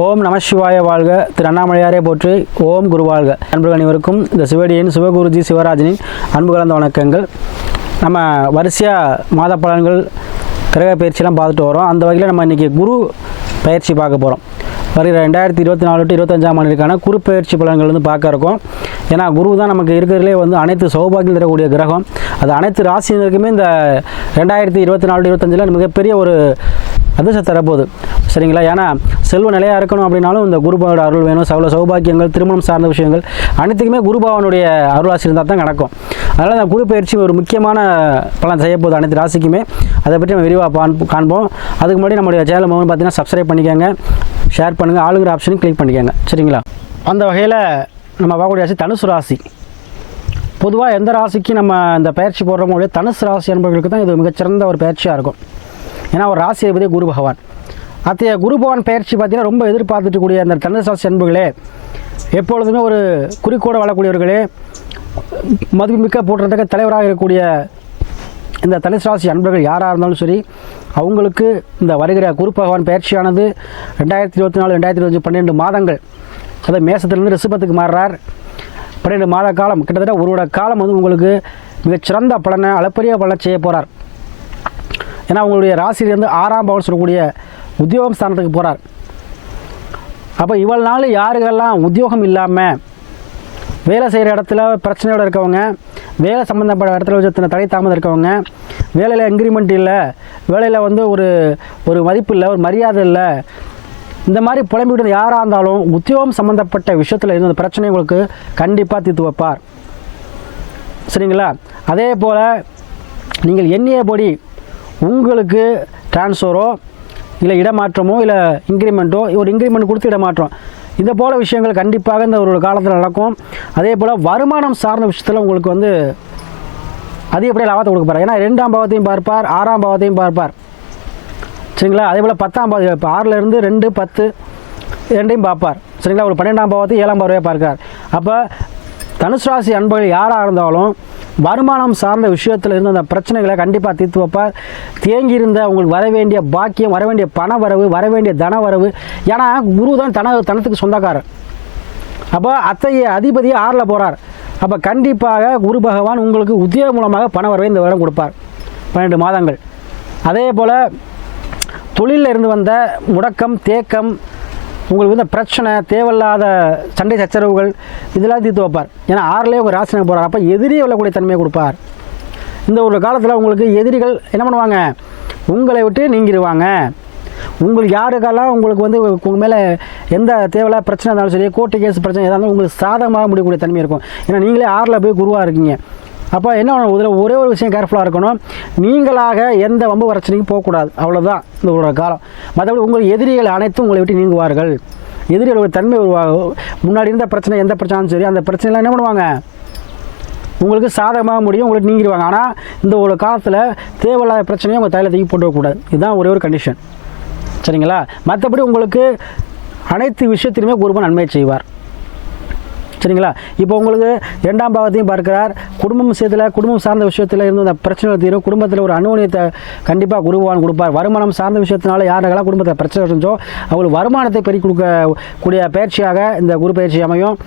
ஓம் நம சிவாய வாழ்க. திரு அண்ணாமலையாரே போற்றி ஓம் குரு வாழ்க. அன்புகள் அனைவருக்கும் இந்த சிவடியின் சிவகுருஜி சிவராஜனின் அன்பு கலந்த வணக்கங்கள். நம்ம வரிசையாக மாத பலன்கள் கிரக பயிற்சியெல்லாம் பார்த்துட்டு வரோம். அந்த வகையில் நம்ம இன்றைக்கி குரு பயிற்சி பார்க்க போகிறோம் வருகிற ரெண்டாயிரத்தி இருபத்தி நாலு டு இருபத்தஞ்சாம் ஆண்டிற்கான குரு பயிற்சி பலன்கள் வந்து பார்க்க இருக்கோம். ஏன்னா குரு தான் நமக்கு இருக்கிறதுலே வந்து அனைத்து சௌபாகியம் தரக்கூடிய கிரகம். அது அனைத்து ராசியினருக்குமே இந்த ரெண்டாயிரத்தி இருபத்தி நாலு இருபத்தஞ்சில் மிகப்பெரிய ஒரு அதிர்ஷ்டம் தரப்போகுது. சரிங்களா? ஏன்னா செல்வ நிலையாக இருக்கணும் அப்படின்னாலும் இந்த குருபாவோட அருள் வேணும். சகல சௌபாக்கியங்கள் திருமணம் சார்ந்த விஷயங்கள் அனைத்துக்குமே குருபாவனுடைய அருளாசி இருந்தால் தான் நடக்கும். அதனால் இந்த குரு பயிற்சி ஒரு முக்கியமான பலன் செய்யப்போகுது அனைத்து ராசிக்குமே. அதை பற்றி நம்ம விரிவாக பான் காண்போம். அதுக்கு முன்னாடி நம்மளுடைய சேனல் மூலம் பார்த்தீங்கன்னா சப்ஸ்கிரைப் பண்ணிக்கோங்க. ஷேர் பண்ணுங்கள் ஆளுங்கிற ஆப்ஷனையும் கிளிக் பண்ணிக்கோங்க. சரிங்களா? அந்த வகையில் நம்ம பார்க்கக்கூடிய ராசி தனுசு ராசி. பொதுவாக எந்த ராசிக்கு நம்ம இந்த பயிற்சி போடுறோமோ இல்லையோ தனுசு ராசி என்பவர்களுக்கு தான் இது மிகச்சிறந்த ஒரு பயிற்சியாக இருக்கும். ஏன்னா ஒரு ராசி அதிபதி குரு பகவான். அத்தைய குரு பகவான் பயிற்சி பார்த்தீங்கன்னா ரொம்ப எதிர்பார்த்துட்டு கூடிய அந்த தனுசு ராசி அன்புகளே எப்பொழுதுமே ஒரு குறிக்கோடு வாழக்கூடியவர்களே மதிப்புமிக்க போற்றத்தக்க தலைவராக இருக்கக்கூடிய இந்த தனுசு ராசி அன்பர்கள் யாராக இருந்தாலும் சரி அவங்களுக்கு இந்த வருகிற குரு பகவான் பயிற்சியானது ரெண்டாயிரத்தி இருபத்தி நாலு ரெண்டாயிரத்தி இருபத்தி பன்னெண்டு மாதங்கள் அதாவது மேசத்திலிருந்து ரிஷபத்துக்கு மாறுறார். பன்னெண்டு மாத காலம் கிட்டத்தட்ட ஒரு வருட காலம் வந்து உங்களுக்கு மிகச்சிறந்த பலனை அளப்பரிய பலன் செய்ய போகிறார் ஏன்னா உங்களுடைய ராசியிலேருந்து ஆறாம் பவன் சொல்லக்கூடிய உத்தியோகம் ஸ்தானத்துக்கு போகிறார் அப்போ இவ்வளோ நாள் யாருக்கெல்லாம் உத்தியோகம் இல்லாமல் வேலை செய்கிற இடத்துல பிரச்சனையோடு இருக்கவங்க வேலை சம்மந்தப்பட்ட இடத்துல வச்சு தடை தாமதம் இருக்கவங்க வேலையில் இன்க்ரிமெண்ட் இல்லை வேலையில் வந்து ஒரு ஒரு மதிப்பு இல்லை ஒரு மரியாதை இல்லை இந்த மாதிரி புலம்பிக்கிட்டு யாராக இருந்தாலும் உத்தியோகம் சம்மந்தப்பட்ட விஷயத்தில் இருந்த பிரச்சனை உங்களுக்கு கண்டிப்பாக தீர்த்து வைப்பார். சரிங்களா? அதே போல் நீங்கள் எண்ணியபடி உங்களுக்கு ட்ரான்ஸ்ஃபரோ இல்லை இடமாற்றமோ இல்லை இன்க்ரிமெண்ட்டோ ஒரு இன்க்ரிமெண்ட் கொடுத்து இடமாற்றம். இந்த போல் விஷயங்கள் கண்டிப்பாக இந்த ஒரு காலத்தில் நடக்கும். அதே போல் வருமானம் சார்ந்த விஷயத்தில் உங்களுக்கு வந்து அதிகப்படியாக லாபத்தை கொடுக்க போகிறார் ஏன்னா ரெண்டாம் பாவத்தையும் பார்ப்பார் ஆறாம் பாவத்தையும் பார்ப்பார். சரிங்களா? அதே போல் பத்தாம் பாவம் இப்போ ஆறிலிருந்து ரெண்டு பத்து ரெண்டையும் பார்ப்பார். சரிங்களா? ஒரு பன்னெண்டாம் பாவத்தை ஏழாம் பார்வையாக பார்க்கார் அப்போ தனுசு ராசி அன்பர்கள் யாராக இருந்தாலும் வருமானம் சார்ந்த விஷயத்தில் இருந்த அந்த பிரச்சனைகளை கண்டிப்பாக தீர்த்து வைப்பார். தேங்கி இருந்த உங்களுக்கு வர வேண்டிய பாக்கியம் வர வேண்டிய பண வரவு வர வேண்டிய தன வரவு. ஏன்னா குரு தான் தன தனத்துக்கு சொந்தக்காரர். அப்போ அத்தைய அதிபதியை ஆறில் போகிறார் அப்போ கண்டிப்பாக குரு பகவான் உங்களுக்கு உத்தியோக மூலமாக பண வரவை இந்த வருடம் கொடுப்பார். பன்னெண்டு மாதங்கள். அதே போல் தொழிலில் இருந்து வந்த முடக்கம் தேக்கம் உங்களுக்கு வந்து பிரச்சனை தேவையில்லாத சண்டை சச்சரவுகள் இதெல்லாம் தீர்த்து வைப்பார். ஏன்னா ஆறுலேயே ஒரு ராசினை போகிறார் அப்போ எதிரி விழக்கூடிய தன்மையை கொடுப்பார். இந்த ஒரு காலத்தில் உங்களுக்கு எதிரிகள் என்ன பண்ணுவாங்க? உங்களை விட்டு நீங்கிடுவாங்க. உங்களுக்கு யாருக்கெல்லாம் உங்களுக்கு வந்து உங்கள் மேலே எந்த தேவையில்லாத பிரச்சனை இருந்தாலும் சரி கோர்ட்டு கேஸ் பிரச்சனை எதாவது உங்களுக்கு சாதகமாக முடியக்கூடிய தன்மை இருக்கும். ஏன்னா நீங்களே ஆறில் போய் குருவாக இருக்கீங்க. அப்போ என்ன இதில் ஒரே ஒரு விஷயம் கேர்ஃபுல்லாக இருக்கணும். நீங்களாக எந்த வம்பு பிரச்சனைக்கும் போகக்கூடாது. அவ்வளோதான் இந்த ஒரு காலம். மற்றபடி உங்கள் எதிரிகள் அனைத்தும் உங்களை விட்டு நீங்குவார்கள். எதிரிகள் ஒரு தன்மை உருவாகும். முன்னாடி இருந்த பிரச்சனை எந்த பிரச்சனையும் சரி அந்த பிரச்சனைலாம் என்ன பண்ணுவாங்க? உங்களுக்கு சாதகமாக முடியும் உங்களுக்கு நீங்கிடுவாங்க. ஆனால் இந்த ஒரு காலத்தில் தேவையில்லாத பிரச்சனையை உங்கள் தலையில் தூக்கி போட்டுக்கூடாது இதுதான் ஒரே ஒரு கண்டிஷன் சரிங்களா? மற்றபடி உங்களுக்கு அனைத்து விஷயத்திலுமே குருபன் நன்மை செய்வார். சரிங்களா? இப்போ உங்களுக்கு இரண்டாம் பாவத்தையும் பார்க்கிறார். குடும்பம் விஷயத்தில் குடும்பம் சார்ந்த விஷயத்தில் இருந்து அந்த பிரச்சனை தீரும். குடும்பத்தில் ஒரு அனுவனியத்தை கண்டிப்பாக குருவான் கொடுப்பார். வருமானம் சார்ந்த விஷயத்தினால யாருக்கெல்லாம் குடும்பத்தில் பிரச்சனை இருந்துச்சோ அவங்களுக்கு வருமானத்தை பெருக்கி கொடுக்க கூடிய பயிற்சியாக இந்த குரு பயிற்சி அமையும்.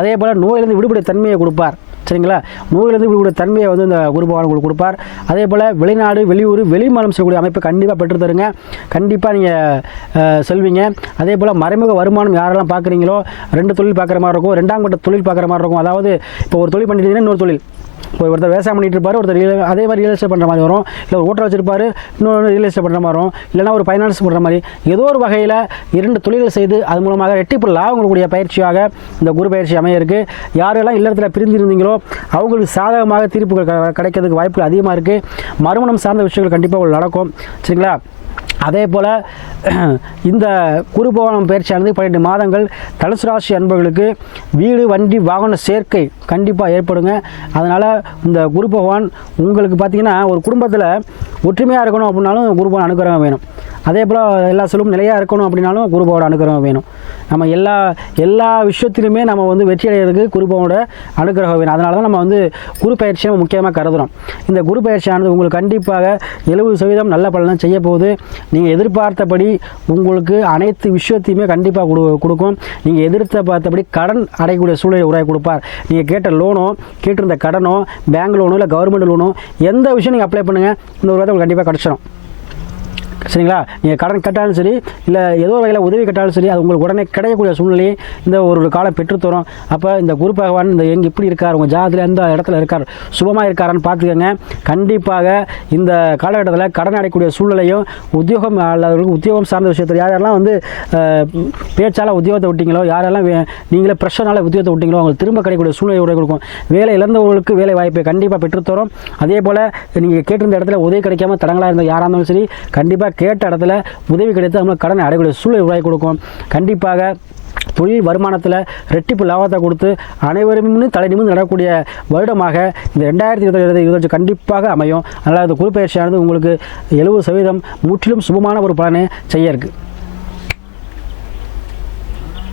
அதே போல் நோயிலிருந்து விடுபட தன்மையை கொடுப்பார். சரிங்களா? நோயிலிருந்து விடுபட தன்மையை வந்து இந்த குரு பகவான் உங்களுக்கு கொடுப்பார். அதே போல் வெளிநாடு வெளியூர் வெளிமானம் செய்யக்கூடிய அமைப்பு கண்டிப்பாக பெற்றுத்தருங்க கண்டிப்பாக நீங்கள் செல்வீங்க. அதே போல் மறைமுக வருமானம் யாரெல்லாம் பார்க்குறீங்களோ ரெண்டு தொழில் பார்க்குற மாதிரி இருக்கும் ரெண்டாம் கட்ட தொழில் பார்க்குற மாதிரி இருக்கும். அதாவது இப்போ ஒரு தொழில் பண்ணிட்டீங்கன்னா இன்னொரு தொழில். ஒருத்தர் விவசாயம் பண்ணிட்டு இருப்பார் ஒருத்தர் ரியல் அதே மாதிரி ரியல் எஸ்டேட் பண்ணுற மாதிரி வரும். இல்லை ஒரு ஓட்டர் வச்சிருப்பார் இன்னொன்று ரியல் எஸ்டேட் பண்ணுற மாதிரி வரும். இல்லைன்னா ஒரு ஃபைனான்ஸ் பண்ணுற மாதிரி. ஏதோ ஒரு வகையில் இரண்டு தொழில்கள் செய்து அது மூலமாக ரெட்டிப்பு லாபம் கொடுக்கக்கூடிய பயிற்சியாக இந்த குரு பயிற்சி அமைய இருக்குது யாரெல்லாம் இல்லத்தில் பிரிந்திருந்தீங்களோ அவங்களுக்கு சாதகமாக தீர்ப்புகள் க- கிடைக்கிறதுக்கு வாய்ப்புகள் அதிகமாக இருக்குது மறுமணம் சார்ந்த விஷயங்கள் கண்டிப்பாக நடக்கும். சரிங்களா? அதே போல் இந்த குருபவனம் பயிற்சியானது பன்னெண்டு மாதங்கள். தனுசு ராசி அன்பர்களுக்கு வீடு வண்டி வாகன சேர்க்கை கண்டிப்பாக ஏற்படுங்க. அதனால் இந்த குரு பகவான் உங்களுக்கு பார்த்தீங்கன்னா ஒரு குடும்பத்தில் ஒற்றுமையாக இருக்கணும் அப்படின்னாலும் குரு பகவான் அனுகிரகம் வேணும். அதே போல் எல்லா செல்வம் நிலையாக இருக்கணும் அப்படின்னாலும் குருபாவோட அனுகிரகம் வேணும். நம்ம எல்லா எல்லா விஷயத்திலுமே நம்ம வந்து வெற்றி அடைகிறதுக்கு குருபாவோட அனுகிரகம் வேணும். அதனால தான் நம்ம வந்து குரு பயிற்சியை நம்ம முக்கியமாக கருதுகிறோம் இந்த குரு பயிற்சியானது உங்களுக்கு கண்டிப்பாக எழுபது சதவீதம் நல்ல பலன் செய்ய போகுது. நீங்கள் எதிர்பார்த்தபடி உங்களுக்கு அனைத்து விஷயத்தையுமே கண்டிப்பாக கொடு கொடுக்கும். நீங்கள் எதிர்த்த பார்த்தபடி கடன் அடையக்கூடிய சூழ்நிலை உருவாக்கி கொடுப்பார். நீங்கள் கேட்ட லோனோ கேட்டிருந்த கடனோ பேங்க் லோனோ இல்லை கவர்மெண்ட் லோனோ எந்த விஷயம் நீங்கள் அப்ளை பண்ணுங்கள் இந்த ஒரு வாரத்தை உங்களுக்கு கண்டிப்பாக கிடச்சிடும் சரிங்களா? நீங்கள் கடன் கட்டாலும் சரி இல்லை ஏதோ வகையில் உதவி கட்டாலும் சரி அது உங்களுக்கு உடனே கிடைக்கக்கூடிய சூழ்நிலையை இந்த ஒரு காலம் பெற்றுத்தரும் அப்போ இந்த குரு பகவான் இந்த எங்கே இப்படி இருக்கார் உங்கள் ஜாதத்தில் எந்த இடத்துல இருக்கார் சுபமாக இருக்காரான்னு பார்த்துக்கோங்க. கண்டிப்பாக இந்த காலகட்டத்தில் கடன் அடையக்கூடிய சூழ்நிலையும் உத்தியோகம் அல்லவர்களுக்கு உத்தியோகம் சார்ந்த விஷயத்தில் யார் யாரெல்லாம் வந்து பேச்சால் உத்தியோகத்தை விட்டிங்களோ யாரெல்லாம் நீங்களே ப்ரெஷர்னால உத்தியோகத்தை விட்டீங்களோ அவங்களுக்கு திரும்ப கிடைக்கக்கூடிய சூழ்நிலை உடைய கொடுக்கும். வேலை இழந்தவர்களுக்கு வேலை வாய்ப்பை கண்டிப்பாக பெற்றுத்தரும் அதே போல் நீங்கள் கேட்டிருந்த இடத்துல உதவி கிடைக்காம தடங்களாக இருந்த யாராக இருந்தாலும் சரி கண்டிப்பாக கேட்ட இடத்துல உதவி கிடைத்து நம்மளுக்கு கடனை அடையக்கூடிய சூழ்நிலை உருவாக்கி கொடுக்கும். கண்டிப்பாக தொழில் வருமானத்தில் ரெட்டிப்பு லாபத்தை கொடுத்து அனைவருமே தலை நிமிர்ந்து நடக்கக்கூடிய வருடமாக இந்த ரெண்டாயிரத்தி இருபத்தி இருபத்தஞ்சு கண்டிப்பாக அமையும். அதனால் இந்த குறிப்பயிற்சியானது உங்களுக்கு எழுபது சதவீதம் முற்றிலும் சுபமான ஒரு பலனை செய்ய இருக்குது